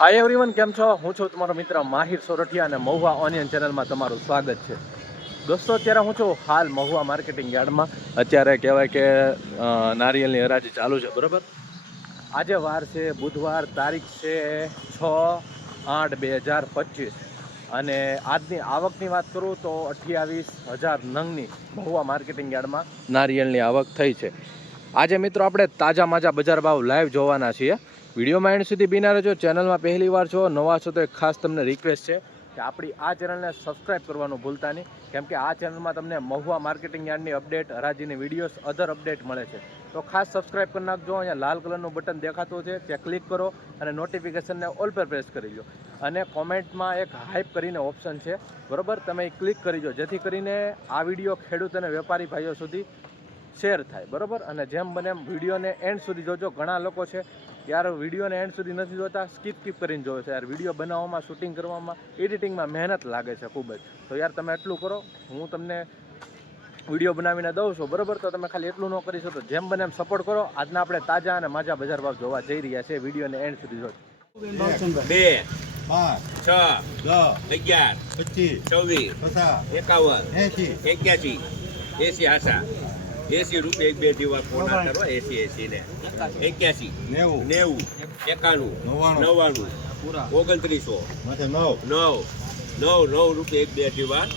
Hi everyone કેમ છો? હું છું તમારો મિત્ર માહિર સોરઠિયા અને મહુવા ઓનિયન ચેનલમાં તમારું સ્વાગત છે. દોસ્તો, અત્યારે હું છું હાલ મહુવા માર્કેટિંગ યાર્ડમાં. અત્યારે કહેવાય કે નારિયેલની હરાજી ચાલુ છે, બરાબર? આજે વાર છે, બુધવાર, તારીખ છે છ આઠ બે હજાર પચીસ. અને આજની આવકની વાત કરું તો અઠ્યાવીસ હજાર નંગની મહુવા માર્કેટિંગ યાર્ડમાં નારિયેળની આવક થઈ છે. આજે મિત્રો આપણે તાજા માજા બજાર ભાવ લાઈવ જોવાના છીએ. વિડીયોમાં એન્ડ સુધી બિના રહેજો. ચેનલમાં પહેલી વાર છો, નવા છો તો એક ખાસ તમને રિક્વેસ્ટ છે કે આપણી આ ચેનલને સબસ્ક્રાઇબ કરવાનું ભૂલતા નહીં. કેમ કે આ ચેનલમાં તમને મહુવા માર્કેટિંગ યાર્ડની અપડેટ હરાજીની વિડીયોઝ અધર અપડેટ મળે છે. તો ખાસ સબસ્ક્રાઇબ કરી નાખજો. અહીંયા લાલ કલરનું બટન દેખાતું છે. ત્યાં ક્લિક કરો અને નોટિફિકેશનને ઓલ પર પ્રેસ કરી લો અને કોમેન્ટમાં એક હાઇપ કરીને ઓપ્શન છે. બરોબર? તમે ક્લિક કરી દો જેથી કરીને આ વીડિયો ખેડૂત અને વેપારી ભાઈઓ સુધી શેર થાય બરોબર? અને જેમ બને એમ વિડીયોને એન્ડ સુધી જોજો. ઘણા લોકો છે યાર વિડીયોને એન્ડ સુધી નથી જોતા સ્કીપ કીપ કરીને જોવે છે. યાર વીડિયો બનાવવામાં શૂટિંગ કરવામાં એડિટિંગમાં મહેનત લાગે છે ખૂબ જ. તો યાર તમે એટલું કરો હું તમને વીડિયો બનાવીને દઉં છું બરોબર? તો તમે ખાલી એટલું ન કરી શકો. જેમ બને એમ સપોર્ટ કરો. આજના આપણે તાજા અને માજા બજાર ભાવ જોવા જઈ રહ્યા છે. વિડીયોને એન્ડ સુધી જોજો. બે પાંચ છ દસ અગિયાર પચીસ ચોવીસ પચાસ એકાવન એસી એક્યાસી એસી આશા. એસી રૂપિયા એક બે દિવસ ફોન કરો એસી એસી ને. એક્યાસી નેવું. નેવું એકાણું નવ્વાણું. નવ્વાણું ઓગણત્રીસો નવ. નવ નવ નવ રૂપિયા એક બે દિવસ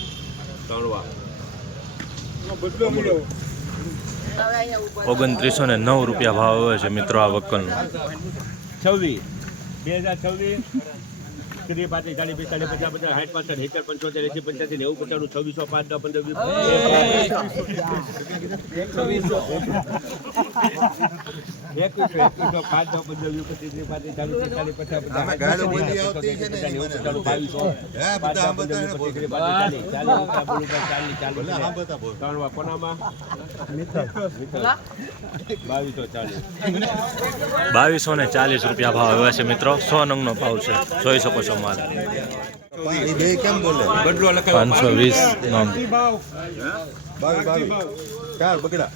ત્રણવા. ઓગણત્રીસો ને નવ રૂપિયા ભાવ આવે છે મિત્રો આ વકલનો છવ્વીસ. બે હજાર છવ્વીસ. ત્રીસ પાંત્રીસ ચાલીસ પિસ્તાલીસ પચાસ પચાસ સાઠ પાસઠ સિત્તેર પંચોતેર એસી પંચ્યાસી નેવું પચાસ છવ્વીસો પાંચ દસ પંદર વીસ બાવીસો ને ચાલીસ રૂપિયા ભાવ આવે છે મિત્રો. સો નંગનો ભાવ છે. જોઈ શકો છો માલ. પાંચસો વીસ નંગ. બગડા.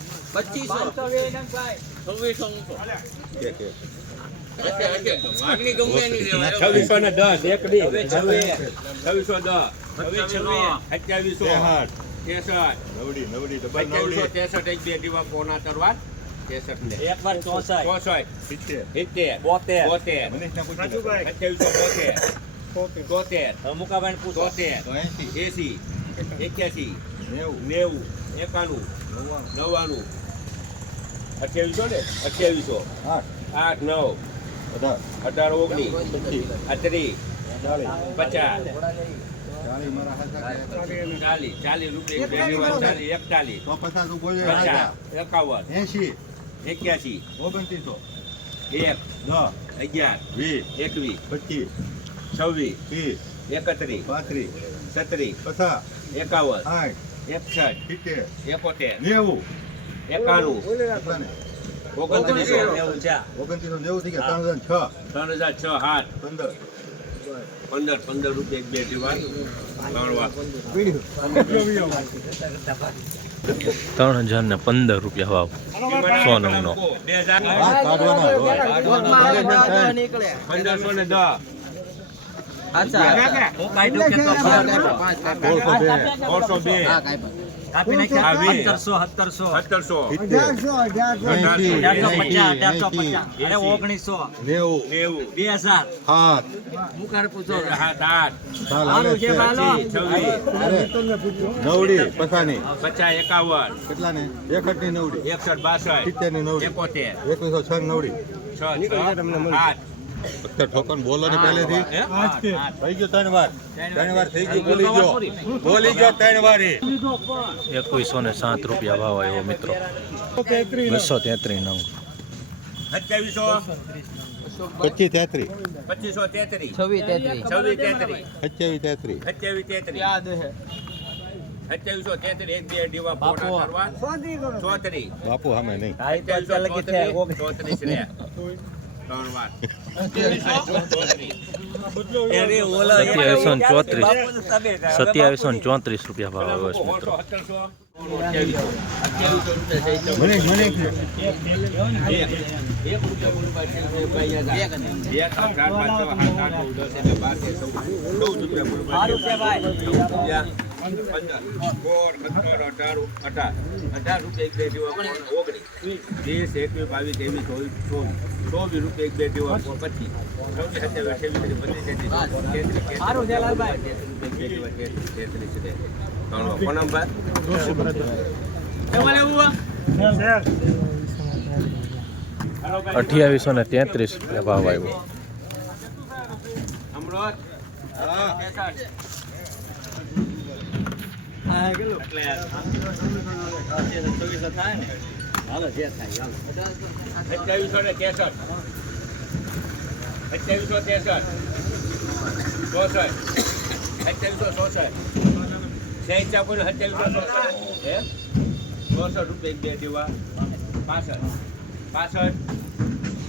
કે કે છવ્વીસો ને દસ એક દી છવ્વીસો દસ અઠ્યાવીસો ત્રેસઠ નવડી નવડી અઠ્યાવીસો ત્રેસઠ એક બે દીવા પોણા તરવાર ત્રેસઠ ને એક વાર ચોસઠ ચોસઠ સિત્તેર સિત્તેર બોતેર બોતેર. અઠ્યાવીસો બોતેર તોતેર એસી એસી, એક્યાસી, નેવું નેવું, એકાણું, નવ્વાણું અઠ્યાવીસો ને? અઠ્યાવીસો આઠ. આઠ નવ. અઢાર. અઢાર ઓગણીસ. પચીસ પચાસ. ચાલીસ મારા હાથા કે ચાલીસ. ચાલીસ રૂપિયા બે દિવસ ચાલીસ એકતાલીસ. પચાસ તું બોલે પચાસ. રાજા. એકાવન. એસી એક્યાસી. ઓગણત્રીસો. એક. દસ અગિયાર. વીસ. એકવીસ. પચીસ. છવ્વીસ. ત્રીસ. એકત્રીસ. પાંત્રીસ. છત્રીસ. પચાસ. એકાવન. આઠ એકસઠ. સિત્તેર. એકોતેર. નેવું. એકાણું? ઓગણત્રીસો. નેવું ચા ઓગણત્રીસો નેવું થઈ ગયા. ત્રણ હજાર ત્રણ હજાર છ સાત પંદર. પંદર પંદર રૂપિયા એક બે દિવસ ત્રણ ત્રણ હજાર ને પંદર રૂપિયા ભાવ સો નંગનો. બે હજાર હા પંદરસો ને દસ. હું કાઢ્યું કે તો સોળસો બે. સોળસો બે કાપી નાખ્યા. સત્તરસો સત્તરસો સત્તરસો. સિત્તેર એંશી, અઢારસો. પચાસ અઢારસો એંશી, પચાસ. અરે ઓગણીસો. નેવું. નેવું. બે હજાર. સાત. હું કાઢ પૂછો? સાત આઠ. સાલ છે. છે. બાલો. નવડી પચાની. પચાસ એકાવન. કેટલાની? એકઠની નવડી. એકસઠ બાસઠ. સિત્તેરની નવડી. એકોતેર. એકવીસો છ નવડી. છ તમને આઠ. અત્યારે ઠોકર બોલો ને પહેલેથી. હે? થઈ ગયો ત્રણ વાર. ત્રણ વાર થઈ ગયું બોલી ગયો. બોલી. ગયો ત્રણ વાર ઈ. એકવીસો ને સાત રૂપિયા ભાવ આવ્યો મિત્રો. બસો તેત્રીસ નંગ. સત્યાવીસો પચીસ તેત્રીસ. પચીસો તેત્રીસ. છવ્વીસ તેત્રીસ. છવ્વીસ તેત્રીસ. સત્યાવીસ તેત્રીસ. સત્યાવીસ તેત્રીસ. સત્યાવીસો તેત્રીસ એક બે દીવા પોણા કરવા. ચોત્રીસ. બાપુ સામે નહીં. સત્યાવીસો ચોત્રીસ ચોત્રીસ ચોત્રીસ સત્યાવીસો ને ચોત્રીસ. સત્યાવીસો ને ચોત્રીસ રૂપિયા ભાવ આવે છે મિત્રો. રૂપિયા. ત્રણ સોળ સત્તર અઢાર અઢાર અઢાર રૂપિયા એક બે દિવસ ઓગણીસ વીસ બાવીસ ત્રેવીસ ચોવીસ ચોવીસ રૂપિયા એક બે દિવસ પચીસ છવ્વીસ સત્યાવીસ અઠ્યાવીસ તેત્રીસ તેત્રીસ સારું છે લાલભાઈ. તેત્રીસ બે જેવા તેત્રીસ તેત્રીસ ત્રણ ફોન નંબર ને તેત્રીસ જે થાય અમરોત અઠ્યાવીસો ને ત્રેસઠ અઠ્યાવીસો ત્રેસઠ ચોસઠ અઠ્યાવીસો ચોસઠ શહેચા પણ અઠ્યાવીસો ચોસઠ હે ચોસઠ રૂપિયા બે દીવા પાસઠ પાસઠ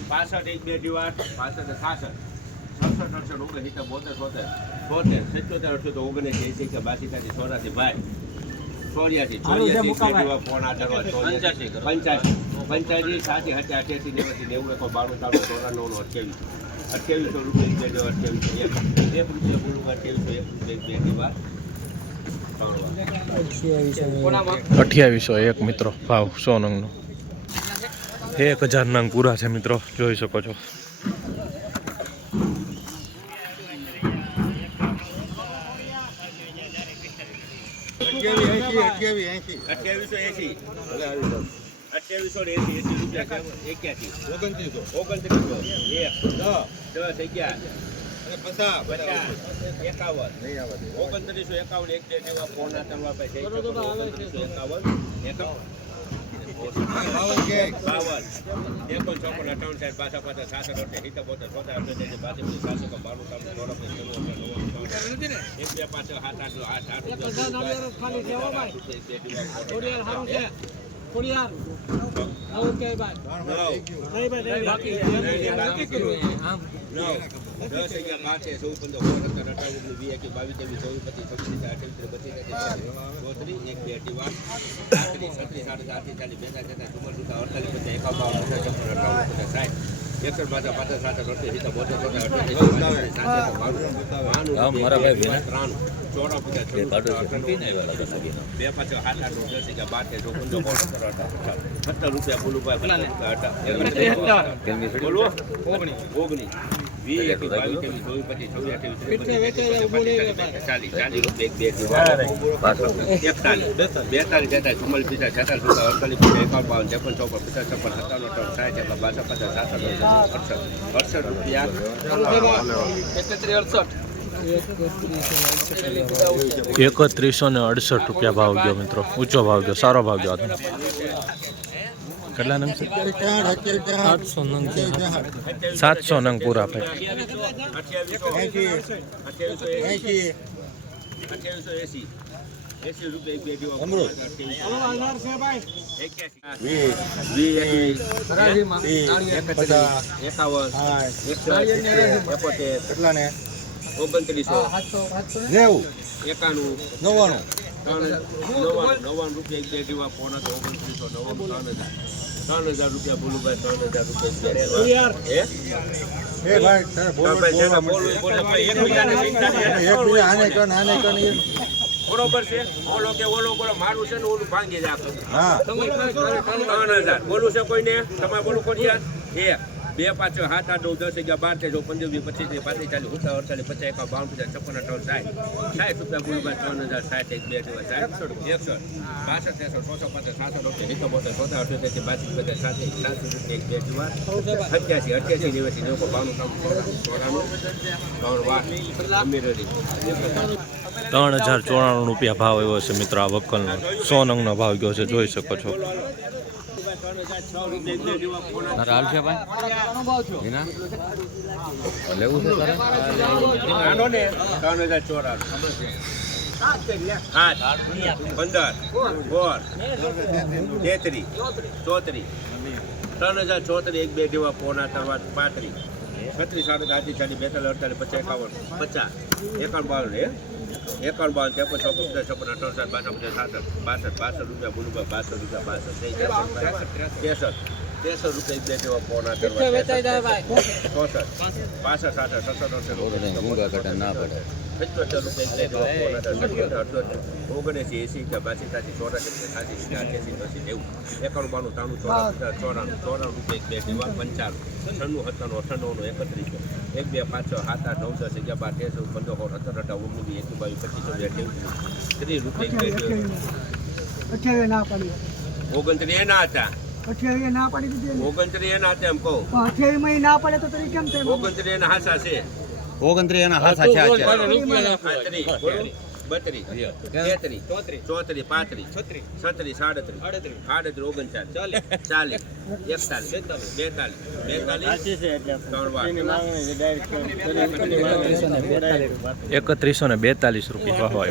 પાસઠ એક બે દીવા પાસઠ છાસઠ સડસઠ અડસઠ ઓગણીસ એસી કે બાસી ચોરાસી ભાઈ ચોર્યાસી ચોર્યાસી સાતી હત્યા અઠ્યાસી નેવાસી નેવું એકો બાણું અઠ્યાવીસ અઠ્યાવીસો રૂપિયા અઠ્યાવીસો એક એક રૂપિયા અઠ્યાવીસો એક મિત્રો. ભાવ સો નંગનો એક હજાર નંગ પૂરા છે મિત્રો. જોઈ શકો છો. અઠ્યાવીસો એસી અઠ્યાવીસો એસી એસી રૂપિયા એક્યાસી ઓગણત્રીસો ઓગણત્રીસો એક દસ અગિયાર એકાવન ઓગણત્રીસો એકાવન એક બે જેવા ફોન કરવા પાસે એકાવન એકાવન બાવન એકોણ ચોપન અઠાવન સાઠ પાછા પાછા સાસઠ અઠે સિત્તેર બોતેર ચોતેર અઠ્યોતેર બાસઠ સાતસો એક બે પાંચ સાત આઠ આઠ આઠ રૂપિયા એક બે દીવા દસ અગિયાર છે ચૌદ પંદર સોળ સત્તર અઢાર ઓગણીસ વીસ એકવીસ બાવીસ ત્રેવીસ ચોવીસ પચીસ છવ્વીસ અઠ્યાવીસ બત્રીસ ચોત્રીસ એક બે અઢી વાર છત્રીસ સાડત્રીસ આઠત્રીસ ચાલીસ બેતાલીસ તેતાલીસ અડતાલીસ પચાસ એકાવન પચાસ છપ્પન અઠાવન પચાસ સાઠ. મારા ભાઈ બે રૂપિયા બોલું. ભાઈ બોલો ઓગણીસ પચીસ બેતાલીસ તેતાલીસ ચુમ્માલીસ પિસ્તાલીસ છેતાલીસ સુધા અડતાલીસ પચાસ એકાવન બાવન ત્રેપન ચોપન પચાસ છપ્પન સત્તાવન અઠાવન સાઠ એકલા બાસઠ પચાસ સાસઠ અડસઠ અડસઠ રૂપિયા. એકત્રીસો ને અડસઠ રૂપિયા ભાવ ગયો મિત્રો. ઊંચો ભાવ ગયો સારો ભાવ ગયો કેટલા નંગ છે સાતસો નંગ સાતસો નંગ પૂરા ભાઈ કેટલા ને ઓગણત્રીસો નેવું એકાણું નવ્વાણું નવ્વાણું રૂપિયા એક બે જેવા પોણા ઓગણત્રીસો નવ્વાણું ત્રણ હજાર ત્રણ હજાર રૂપિયા બોલું ભાઈ ત્રણ હજાર રૂપિયા એ ભાઈ એ એ- બરોબર છે? ઓલો કે ઓલો બોલો. મારું છે ને ઓલું ભાંગી જાય. હા. ત્રણ હજાર. બોલું છે કોઈને? તમારે બોલું કોઈ યાર એક બે પાંચ સાત આઠ નવ દસ અગિયાર બાર તેર પંદર વીસ પચીસ ત્રીસ પાંત્રીસ ચાલીસ ઉત્તર અડતાલીસ પચાસ એકાવન બાવન પચાસ છપ્પન અઠાવન સાઠ. સાઠ રૂપિયા ત્રણ હજાર સાઠ એક બે હજાર સાઠ એકસઠ બાસઠ ત્રેસઠ છસો પચાસ સાતસો રૂપિયા સિત્તોર બોતેર ચોથા અઠ્યોતેર બાસઠ પચાસ સાત સાત એક બે જુવાર અઠ્યાસી અઠ્યાસી નેવાસી નવસો બાવન ચોરાણું ત્રણ વાર. ત્રણ હજાર ચોરાણું રૂપિયા ભાવ એવો છે મિત્રો આ વકલનો સો નંગનો ભાવ ગયો છે જોઈ શકો છો. ને ત્રણ હજાર ચોત્રીસ એક બે જેવા પોના ત્રણ પાંત્રીસ. છત્રીસ, સાડત્રીસ આઠી ચાલીસ, બેતાલીસ, અડતાલીસ, પચાસ, એકાવન પચાસ. એકાવન, બાવન, હે? એકાવન બાવન ત્રેપન ચોપન પચાસ છપ્પન અઠાવન સાઠ બાસઠ પચાસ સાસઠ બાસઠ બાસઠ રૂપિયા બોલું બાસઠ રૂપિયા બાસઠ ત્રેસઠ ત્રેસઠ રૂપિયા બે જેવા ફોન ચોસઠ પાસઠ સાસઠ સત્તર અડસઠ પંચોતેર રૂપિયા ઓગણએંસી એંસી કે બાસી ત્યાંસી ચોરાસી સાસી અઠ્યાસી નસી નેવું. એકાણું બાણું ત્રાણું ચોરાણું ચોરાણું ચોરાણું રૂપિયા એક બે જેવા પંચાણું. છન્નું સત્તાણું અઠાણું એકત્રીસ. એક બે પાંચ છ સાત આઠ નવ દસ અગિયાર બાર તેર ચૌદ પંદર સોળ સત્તર અઢાર ઓગણીસ એકવીસ બાવીસ પચીસ છવ્વીસ અઠ્યાવીસ ત્રીસ રૂપિયા ઓગણત્રીસ એના હતા. અઠ્યાવીસ ના પાડી દીધી ને. ઓગણત્રીસ એના હતા એમ કહું. અઠ્યાવીસમાં ના પડે તો તરી કેમ થાય? ઓગણત્રીસ એના હાસા છે. ઓગણત્રીસ એના હાસા છે બત્રીસ તેત્રીસ. ચોત્રીસ. પાંત્રીસ. છત્રીસ. સાડત્રીસ. આડત્રીસ ઓગણચાલીસ. ચાલીસ. એકતાલીસ. બેતાલીસ. બેતાલીસ. ત્રણ એકત્રીસો ને બેતાલીસ. રૂપિયા ભાવ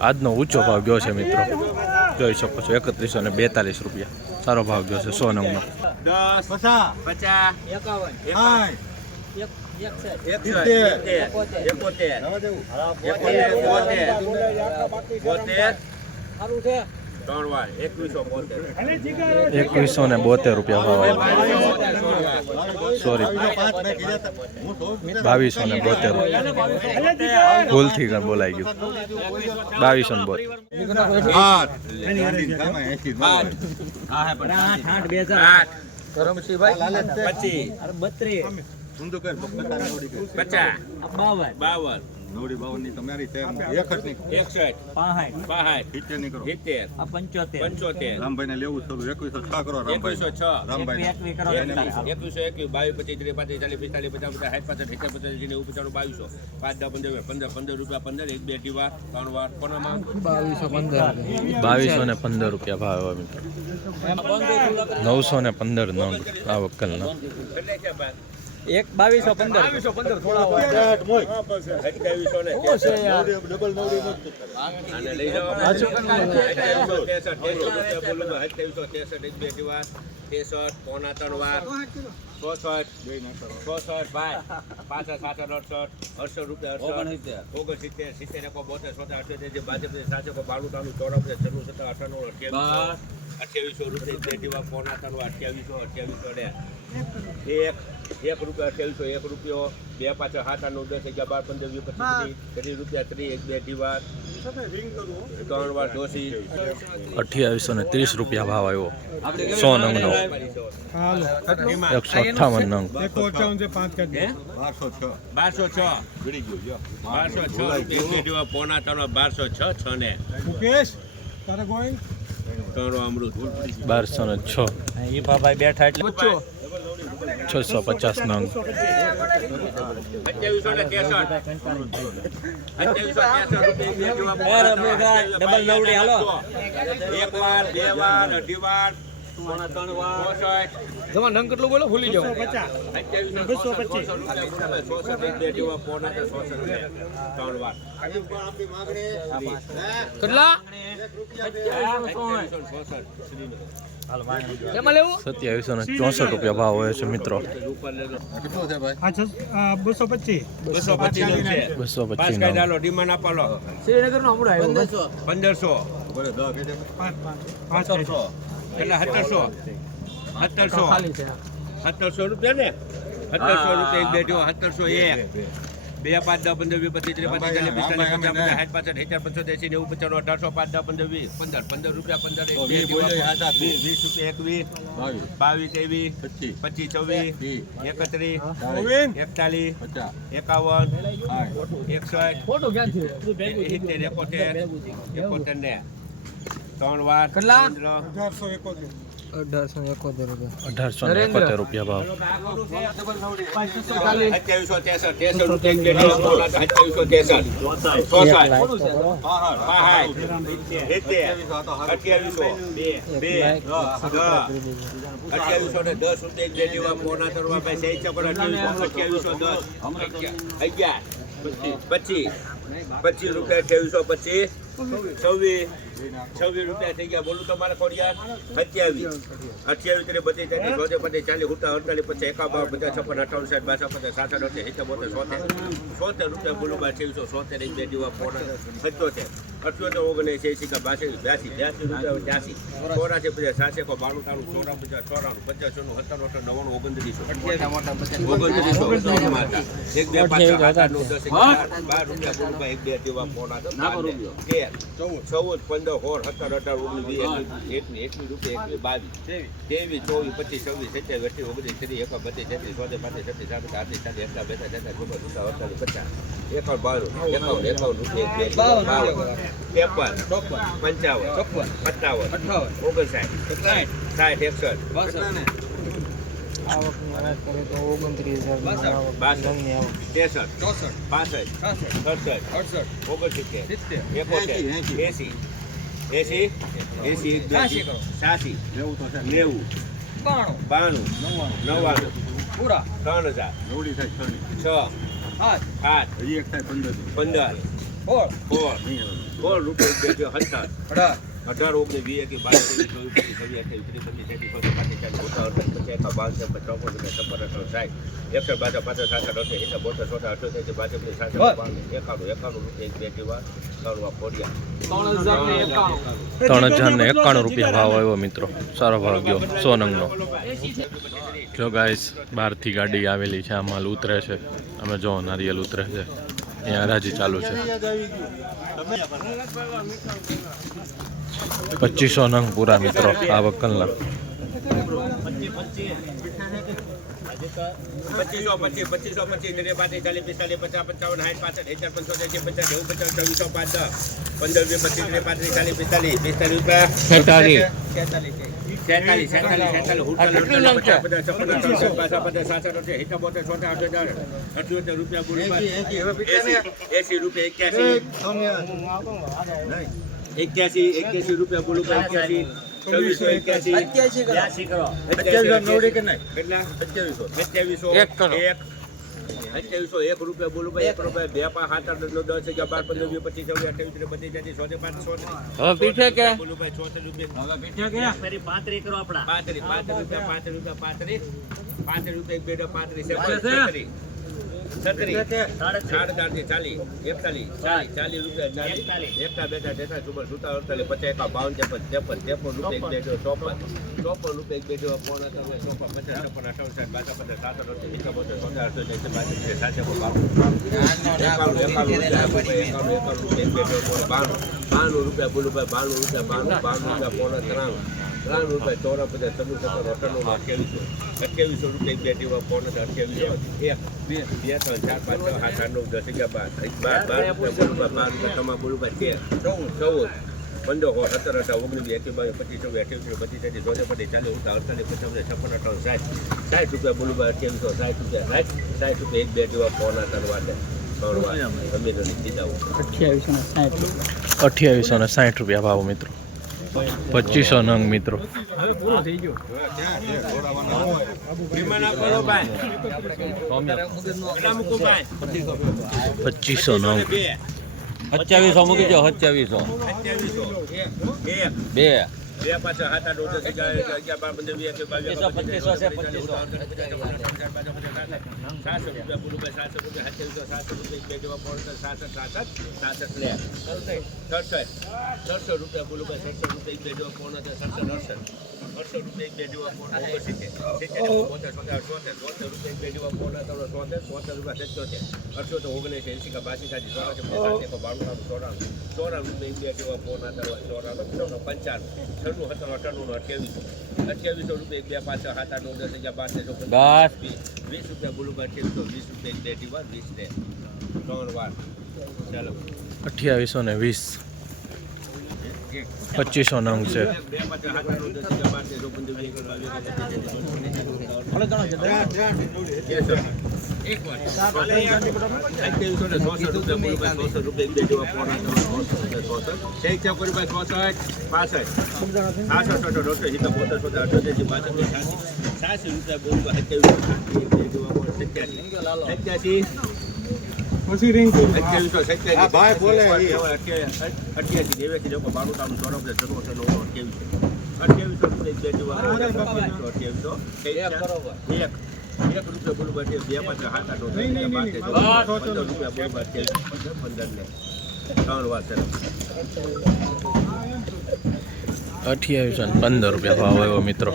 આજનો ઊંચો ભાવ ગયો છે મિત્રો. જોઈ શકો છો એકત્રીસો ને બેતાલીસ રૂપિયા. સારો ભાવ ગયો છે સો નંગનો દસ પચાસ. પચાસ. એકાવન. એકસઠ એકવીસો ને બોતેર રૂપિયા ભાવ સોરી. બાવીસો ને બોતેર. ભૂલથી બોલાઈ ગયું. બાવીસો ને બોતેર પચીસ. બત્રીસ. ઊંધું કર, બત્તા નવડી પચાસ. બાવન. બાવન. નવડી બાવનની તમારી છે એમ. ની એકસઠ. પાંસઠ. બાસઠ સિત્તેરની કરો. સિત્તેર. આ પંચોતેર. પંચોતેર. રામભાઈને લેવું છે એકવીસો છ કરો એકવીસો છ. રામભાઈ એકવીસો એકવીસ બાવીસ પચીસ ત્રીસ પાંત્રીસ ચાલીસ પિસ્તાલીસ પચાસ પચાસ સાઠ પાસઠ સિત્તેર પચાસ નેવું પચાસ બાવીસો. પાંચ દસ પંદર પંદર પંદર રૂપિયા પંદર. એક બે વાર ત્રણ વાર. કોનામાં બાવીસો ને પંદર રૂપિયા ભાવ મિત્રો. નવસો ને પંદર નંગ. આ ભાઈ એક બાવીસો પંદર. બાવીસો પંદર જવા ત્રેસઠ પોણા ત્રણ વાર ચોસઠ ચોસઠ ભાઈ પાસઠ સાસઠ અડસઠ અડસઠ રૂપિયા ઓગણસિત્તેર સિત્તેર એકો બોતેર સોતેર અઠ્યોતેર જે સાચકો બાણું ત્રાણું ચોરાણું છન્નું સત્તર અઠાણું અઠ્યાવીસો અઠ્યાવીસો રૂપિયા બે ફોન પોણા ત્રણ અઠ્યાવીસો અઠ્યાવીસો ને એક. એક રૂપિયા અઠ્યાવીસો એક રૂપિયો. બે પાછળ સાત આઠ નવ દસ અગિયાર બાર પંદર વીસ પચીસ ત્રીસ રૂપિયા ત્રીસ એક બે ટીવા ત્રણ વાર દોશી અઠ્યાવીસો ને ત્રીસ રૂપિયા ભાવ આવ્યો. સો નંગનો. એકસો અઠાવન નંગ? બારસો છ. બારસો છ. પોણા ત્રણ બારસો છ છ ને. ત્રણ અમૃત બારસો ને છ. બેઠા એટલે છસો પચાસ ને ડબલ નવડી હાલો. એક વાર બે વાર અઢી વાર. જમા નંગ કેટલું બોલો ભૂલી જાઓ. પચીસ કેટલા સત્યાવીસો ને ચોસઠ રૂપિયા ભાવ હોય છે મિત્રો. બસો પચીસ. બસો પચીસ. બસો પચીસ કાઢી નંગ ચાલો ડિમાન્ડ આપો શ્રીનગર નો હમણાં આવ્યો. પંદરસો. એટલે સત્તરસો. સત્તરસો. સત્તરસો રૂપિયા ને? સત્તરસો રૂપિયા એક બે જો સત્તરસો એક. બે પાંચ દસ પંદર વીસ પચીસ ત્રીસ પચીસ ચાલીસ પિસ્તાલીસ પચાસ પચાસ સાઠ પાસઠ સિત્તેર પંચોતેર એસી નેવું પચાસ અઢારસો પાંચ દસ પંદર વીસ. પંદર પંદર રૂપિયા પંદર એક વીસ રૂપિયા એકવીસ. બાવીસ. ત્રેવીસ. પચીસ. પચીસ ચોવીસ. એકત્રીસ. એકતાલીસ. એકાવન. સાઠ એકસઠ. સિત્તેર એકોતેર. એકોતેર ને. ત્રણ વાર કેટલા? પંદર. અઢારસો એકોતેર. રૂપિયા. અઢારસો એકોતેર રૂપિયા ભાવ. અઠ્યાવીસો ત્રેસઠ રૂપિયા અઠ્યાવીસો અઠ્યાવીસો બે અઠ્યાવીસો ને દસ રૂપિયા એક ભાઈ છે પણ અઠ્યાવીસો અઠ્યાવીસો દસ. અગિયાર. પચીસ. પચીસ રૂપિયા અઠ્યાવીસો પચીસ. છવ્વીસ. છવ્વીસ રૂપિયા થઈ ગયા. બોલું તમારે ખોડિયાર સત્યાવીસ. અઠ્યાવીસ ત્રીસ બત્રીસ તેત્રીસ ચોતેર પચીસ ચાલીસ હુટા અડતાલીસ પચાસ એકાવન પચાસ છપ્પન અઠાવન સાઠ બાસઠ પચાસ સાસઠ અઠ્યાસી સિત્તેર બોતેર સોતેર. સોતેર રૂપિયા બોલું બાર છવ્વીસો સોતેર એક બે દીવા પોણા સત્યોતેર. અઠ્યોતેર ઓગણીસ એસી કા બાસી બ્યાસી બ્યાસી રૂપિયા ત્યાસી ચોરાસી પચાસ સાતસો કો બાણું તાણું ચોરા પચાસ ચોરાણું પચાસ સોનું સત્તર અઠાર નવ્વાણું ઓગણત્રીસો. ઓગણત્રીસો. એક બે પાંચ આઠ આઠ નવ દસ બાર બાર રૂપિયા બોલું એક બે દીવા પોણા. ચૌદ ચૌદ પંદર સોળ સત્તર અઢાર ઓગણીસ વીસ એકવીસ એકવીસ રૂપિયા એકવીસ બાવીસ ત્રેવીસ ચોવીસ પચીસ છવ્વીસ સત્યાવીસ અઠ્યાવીસ ઓગણીસ ત્રીસ એકવાર બત્રીસ છત્રીસ ચોતેર પાંત્રીસ છત્રીસ સાડત્રીસ આડત્રીસ ચાલીસ એકલા બેતા તેતા ચોપન સુતા અડતાલીસ પચાસ. એકાવન બારું એકાવન એકાવન રૂપિયા ત્રેપન પંચાવન અઠાવન ઓગણસાઠ સાઠ. એકસઠ. આવકની વાત કરીએ તો ઓગણત્રીસ હજાર બાસઠ. ત્રેસઠ. પાસઠ. સડસઠ. ઓગણસિત્તેર. એકોતેર. એસી. એસી? એસી એક બે સાસી. નેવું બાણું. નવ્વાણું ત્રણ હજાર. નવડી થાય ત્રણ. છ. આઠ હજી એક થાય પંદર. પંદર. સોળ સોળ રૂપિયા બે બે સત્તર અઢાર. ઓગણીસ વીસ એકવીસ બાવીસ ત્રેવીસ ચોવીસ પચીસ છવ્વીસ અઠ્યાવીસ ત્રીસ બત્રીસ તેત્રીસ ચોત્રીસ પાંત્રીસ ચાલીસ ઓગણસાઠ અડતાલીસ પચાસ એકાવન બાવન ત્રેપન ચોપન રૂપિયા છપ્પન અઠાવન સાઠ એકસઠ બાસઠ પાંત્રીસ સાસઠ અઠ્યાસી સિત્તેર બોતેર ચોતેર અઠ્યોતેર બાસઠ સાસઠ બાવન એકાણું એકાણું રૂપિયા એક બે જેવા ત્રણ ફોડિયા. ત્રણ હજાર ને એકાણું રૂપિયા ભાવ આવ્યો મિત્રો. સારો ભાવ ગયો સો નંગનો જો ગાઈસ બહારથી ગાડી આવેલી છે આ માલ ઉતરે છે. અમે જો નારિયેલ ઉતરે છે. અહીંયા રાજી ચાલુ છે. પચીસો નંગ પૂરા મિત્રો આ વકલના પચીસો પચીસ પચીસો પચીસ નરે પાંત્રીસ ચાલીસ પિસ્તાલીસ પચાસ પંચાવન સાઠ પાસઠ એચાર પંચોતેર એસી પચાસ નેવું પચાસ ચોવીસો પાંચ પંદર વીસ પચીસ નરે પાંત્રીસ ચાલીસ પિસ્તાલીસ પિસ્તાલીસ રૂપિયા. છેતાલીસ. છેતાલીસ છેતાલીસ છેતાલીસ પચાસ, પચાસ, પચાસ, રૂપિયા રૂપિયા એક્યાસી એક્યાસી રૂપિયા બોલું એક્યાસી એક કરો. રૂપિયા બોલું ભાઈ એક રૂપિયા. બે પાંચ સાત આઠ નવ દસ અગિયાર બાર પંદર વીસ પચીસ છવ્વીસ અઠ્યાવીસ ત્રીસ બત્રીસ પાંત્રીસ ચોત્રીસ હવે પીઠે કે? બોલું ભાઈ ચોત્રીસ રૂપિયા. પાંત્રીસ પાંત્રીસ રૂપિયા પાંત્રીસ રૂપિયા પાંત્રીસ. પાંત્રીસ રૂપિયા એક બેડો પાંત્રીસ. છત્રીસ છત્રીસ સાડત્રીસ. ચાલીસ એકતાલીસ ચાલીસ ચાલીસ રૂપિયા ચાલીસ. એકતા બેટા તેતા ચુમ્મા સુતા અડતાલીસ પચાસ એકા બાવન ત્રેપન ત્રેપન ત્રેપન રૂપિયા એક બેડો ચોપન. ચોપન રૂપિયા એક બેડો પોણા ત્રણ ચોપન પચાસ છપ્પન અઠાવન સાઠ બાસઠ પચાસ બાસઠ સાતસો બાવન એકાણું એકાણું રૂપિયા એકાણું એકાણું રૂપિયા એક પોણા બાણું. બાણું રૂપિયા બોલું ભાઈ બાણું રૂપિયા બાણું બાણું રૂપિયા પોણા ત્રાણું. ત્રણ રૂપિયા ચોરા પચાસ છવ્વીસ સત્તર અઠાણું અઠ્યાવીસો અઠ્યાવીસો રૂપિયા એક બે ટીવા પોણા અઠ્યાવીસો એક બે બે ત્રણ ચાર પાંચ છ સાત આઠ નવ દસ અગિયાર બાર બાર બાર રૂપિયા બાર રૂપિયા તમારે બોલું ભાઈ તેર ચૌદ પંદર સો સત્તર અઢાર ઓગણીસ એકી બાવીસ પચીસ ચોવીસ અઠ્યાવીસ પચીસ તેત્રીસ ચોતેર પચીસ ચાલીસ ઉઠા અડતાલીસ પચાસ છપ્પન અઠાવન સાઠ સાઠ રૂપિયા બોલું ભાઈ અઠ્યાવીસો સાઠ રૂપિયા સાઠ સાઠ રૂપિયા એક બે ટીવા પોણ વાટે ત્રણ વાર જમીન દીધા અઠ્યાવીસો ને સાઠ રૂપિયા ભાવ મિત્રો પચીસો નંગ મિત્રો. પચીસો નંગ. સત્યાવીસો મૂકી દો સત્યાવીસો. બે. બે પાછળ હાથ આઠ ઓછા અગિયાર બાર પંદર વીસ પચીસો, પચીસો. સાતસો રૂપિયા બોલું ભાઈ સાતસો રૂપિયા સત્યાવીસો સાતસો રૂપિયા બે સાસઠ સાસઠ સાસઠ લે સડસઠ સડસો રૂપિયા બોલું ભાઈ સડસો રૂપિયા બે જેવા પોણસઠ સડસઠ રૂપિયા બે જેવા સિત્તેર સોતેર રૂપિયા બે જેવા ફોન હતા સોતેર સોતેર રૂપિયા સત્યોતેર અડસો તો ઓગણીસ એંસી કા બાસી સાજી ચોરાસી બાણું ચોરાણું ચોરાણું જેવા ફોન હતા ચોરાણું પંચાણું અઠાણું અઠ્યાવીસો. અઠ્યાવીસો રૂપિયા એક બે પાંચ સાત આઠ નવ દસ બાર બસ. વીસ રૂપિયા બોલું અઠ્યાવીસો વીસ રૂપિયા એક બે ટી વાર વીસ ને ત્રણ વાર. ચાલો. અઠ્યાવીસો ને વીસ. પચીસો નંગ છે. બે બાર તેર અઠ્યાવીસો સત્યાવીસો અઠ્યાસી નેવ્યાસી લોકો બાણું તાણું ચોરસ ને ચૌદસો નવ્વાણું અઠ્યાવીસ અઠ્યાવીસો અઠ્યાવીસો એક એક રૂપિયા બોલું બાટે બે પંદર રૂપિયા બોલું બાટે પંદર ને. ત્રણ વાર અઠ્યાવીસો પંદર રૂપિયા ભાવ આવ્યો મિત્રો.